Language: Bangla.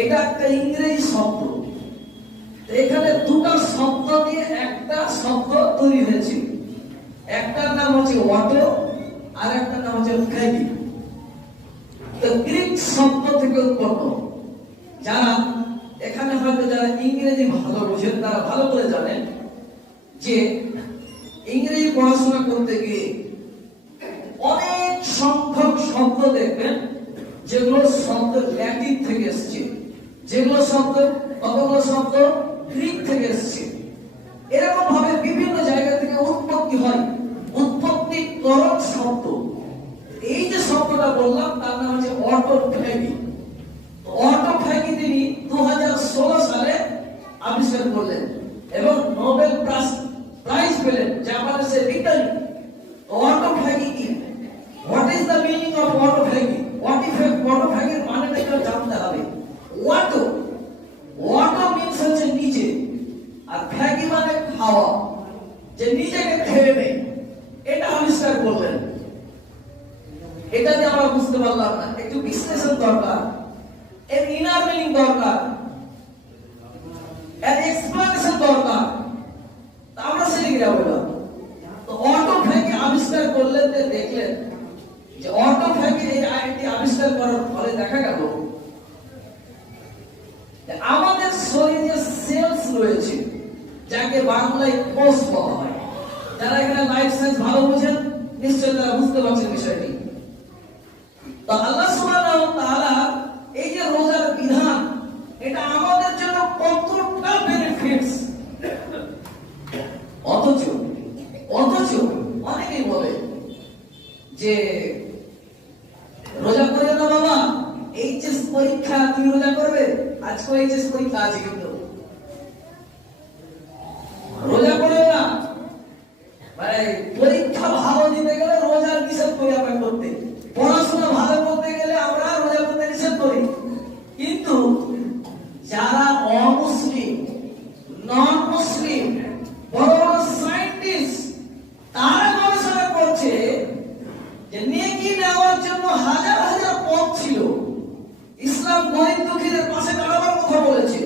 এটা একটা ইংরেজি শব্দ। এখানে দুটো শব্দ দিয়ে একটা শব্দ তৈরি হয়েছে। একটার নাম হচ্ছে অটো, আর একটার নাম হচ্ছে ফ্যাগি। তো গ্রিক শব্দ থেকে উৎপন্ন। যারা এখানে হয়তো যারা ইংরেজি ভালো বোঝেন তারা ভালো করে জানেন যে ইংরেজি পড়াশোনা করতে গিয়ে অনেক সংখ্যক শব্দ দেখবেন যেগুলো শব্দ ল্যাটিন থেকে এসেছে, যেগুলো শব্দ কতগুলো শব্দ গ্রিক থেকে এসেছে। এরকম ভাবে বিভিন্ন জায়গা থেকে উৎপত্তি হয়, উৎপত্তি করক শব্দ। এই যে শব্দটা বললাম তার নাম হচ্ছে অটোফ্যাগি। অটোফ্যাগি তিনি 2016 সালে আবিষ্কার করলেন এবং নোবেল প্রাইজ পেলেন, জাপানের সে বিজ্ঞানী। অটোফ্যাগি কি? What is the meaning of autophagy? অটোফ্যাগির মানেটা একটু জানতে হবে। অটো মিন্স হচ্ছে নিজে, আর ফ্যাগি মানে খাওয়া, যে নিজেকে খেয়ে নেয়। এটা আবিষ্কার করলেন। এটা যে আমরা বুঝতে পারলাম না, একটু বিশ্লেষণ দরকার, এর ইনার মিনিং দরকার, এর এক্সপ্লেনেশন দরকার। আমরা সেদিকে যাবো না। তো অটোফ্যাগি আবিষ্কার করলেন, দেখলেন যে অটোফ্যাগি এই আইনটি আবিষ্কার করার ফলে দেখা গেল আমাদের শরীরে সেলস রয়েছে, যাকে বাংলায় কোষ বলা হয়। যারা এখানে লাইফ সায়েন্স ভালো বোঝেন নিশ্চয়ই তারা বুঝতে পারছেন বিষয়টি। তো আল্লাহ সুবহানাহু ওয়া তাআলা এই যে রোজার বিধান, এটা আমাদের জন্য কতটা বেনিফিটস। অথচ অনেকেই বলে যে রোজা করে না বাবা, এইচএস পরীক্ষা তুমি রোজা করবে? আজকে এইচএস পরীক্ষা আছে, কিন্তু রোজা করে না। মানে পরীক্ষা ভালো দিতে গেলে রোজা নিষেধ করি আমরা করতে, পড়াশোনা ভালো করতে গেলে আমরা রোজা করতে নিষেধ করি। কিন্তু যারা অমুসলিম, নন মুসলিম, বড় বড় সায়েন্টিস্ট, তারা গবেষণা করছে যে নেকি নেওয়ার জন্য হাজার হাজার পথ ছিল। ইসলাম গরিব দুঃখীদের পাশে দাঁড়াবার কথা বলেছে।